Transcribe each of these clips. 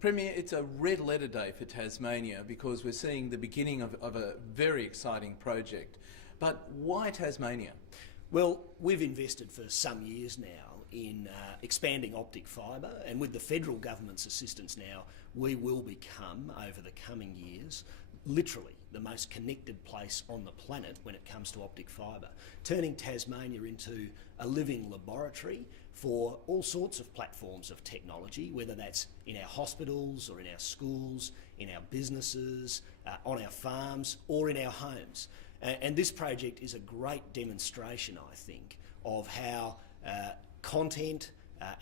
Premier, it's a red letter day for Tasmania because we're seeing the beginning of a very exciting project. But why Tasmania? Well, we've invested for some years now in expanding optic fibre, and with the federal government's assistance now, we will become, over the coming years, literally the most connected place on the planet when it comes to optic fibre, turning Tasmania into a living laboratory for all sorts of platforms of technology, whether that's in our hospitals or in our schools, in our businesses, on our farms or in our homes. And this project is a great demonstration, I think, of how content,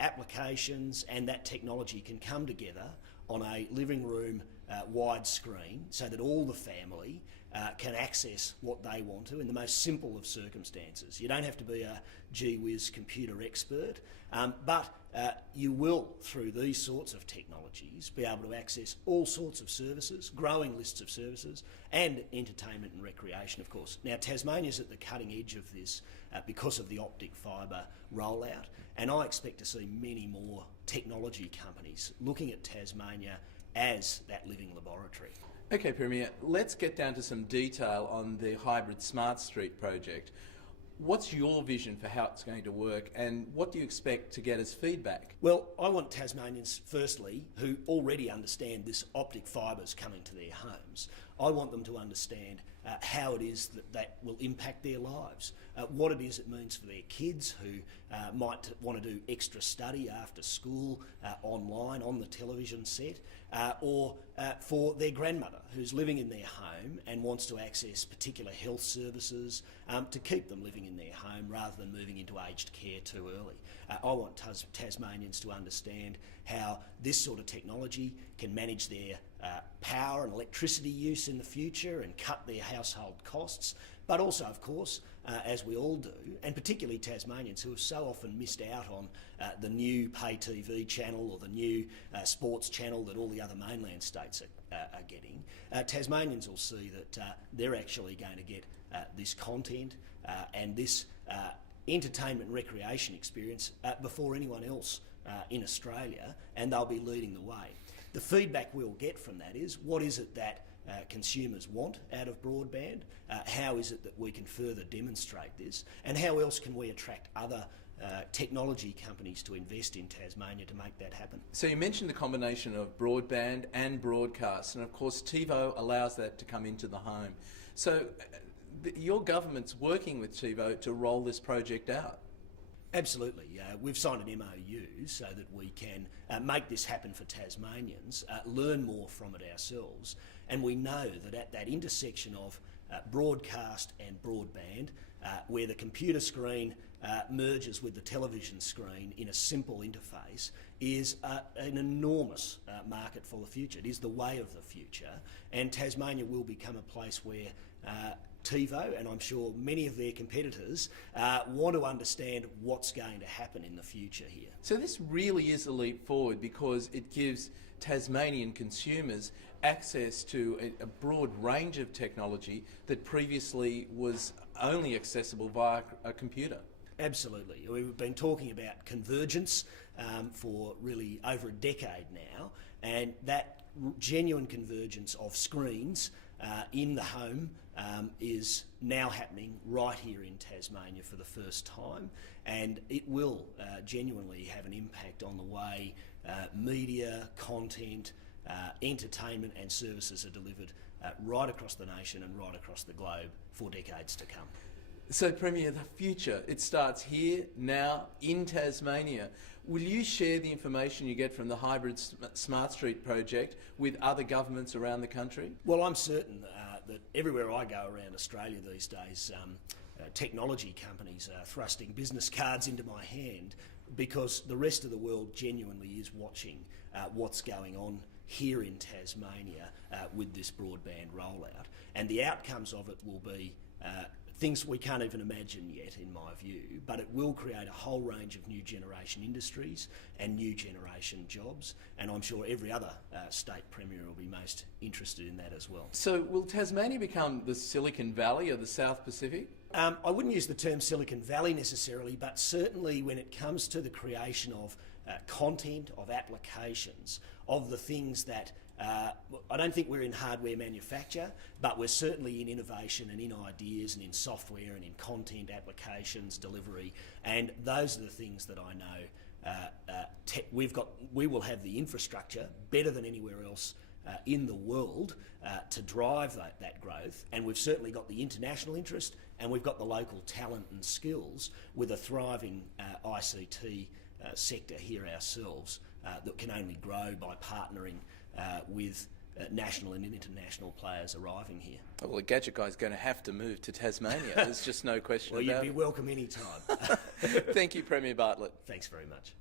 applications and that technology can come together on a living room wide screen so that all the family can access what they want to in the most simple of circumstances. You don't have to be a gee whiz computer expert, but you will, through these sorts of technologies, be able to access all sorts of services, growing lists of services, and entertainment and recreation, of course. Now, Tasmania's at the cutting edge of this because of the optic fibre rollout, and I expect to see many more technology companies looking at Tasmania as that living laboratory. Okay, Premier, let's get down to some detail on the hybrid Smart Street project. What's your vision for how it's going to work, and what do you expect to get as feedback? Well, I want Tasmanians, firstly, who already understand this optic fibre's coming to their homes, I want them to understand how it is that will impact their lives, what it is it means for their kids who might want to do extra study after school, online, on the television set, or for their grandmother who's living in their home and wants to access particular health services to keep them living in their home rather than moving into aged care too early. I want Tasmanians to understand how this sort of technology can manage their power and electricity use in the future and cut their household costs, but also, of course, as we all do, and particularly Tasmanians who have so often missed out on the new pay TV channel or the new sports channel that all the other mainland states are getting, Tasmanians will see that they're actually going to get this content and this entertainment and recreation experience before anyone else in Australia, and they'll be leading the way. The feedback we'll get from that is, what is it that consumers want out of broadband? How is it that we can further demonstrate this? And how else can we attract other technology companies to invest in Tasmania to make that happen? So you mentioned the combination of broadband and broadcast, and of course TiVo allows that to come into the home. So your government's working with TiVo to roll this project out. Absolutely. We've signed an MOU so that we can make this happen for Tasmanians, learn more from it ourselves, and we know that at that intersection of broadcast and broadband, where the computer screen merges with the television screen in a simple interface, is an enormous market for the future. It is the way of the future, and Tasmania will become a place where TiVo, and I'm sure many of their competitors, want to understand what's going to happen in the future here. So this really is a leap forward because it gives Tasmanian consumers access to a broad range of technology that previously was only accessible via a computer. Absolutely. We've been talking about convergence for really over a decade now, and that genuine convergence of screens in the home is now happening right here in Tasmania for the first time, and it will genuinely have an impact on the way media, content, entertainment and services are delivered right across the nation and right across the globe for decades to come. So Premier, the future, it starts here, now, in Tasmania. Will you share the information you get from the hybrid Smart Street project with other governments around the country? Well, I'm certain that everywhere I go around Australia these days, technology companies are thrusting business cards into my hand because the rest of the world genuinely is watching what's going on here in Tasmania with this broadband rollout. And the outcomes of it will be things we can't even imagine yet, in my view, but it will create a whole range of new generation industries and new generation jobs, and I'm sure every other state premier will be most interested in that as well. So will Tasmania become the Silicon Valley of the South Pacific? I wouldn't use the term Silicon Valley necessarily, but certainly when it comes to the creation of content, of applications, of the things that I don't think we're in hardware manufacture, but we're certainly in innovation and in ideas and in software and in content applications, delivery, and those are the things that I know we will have the infrastructure better than anywhere else in the world to drive that growth, and we've certainly got the international interest, and we've got the local talent and skills with a thriving ICT sector here ourselves that can only grow by partnering with national and international players arriving here. Well, the Gadget Guy's going to have to move to Tasmania. There's just no question well, about it. You'd be welcome any time. Thank you, Premier Bartlett. Thanks very much.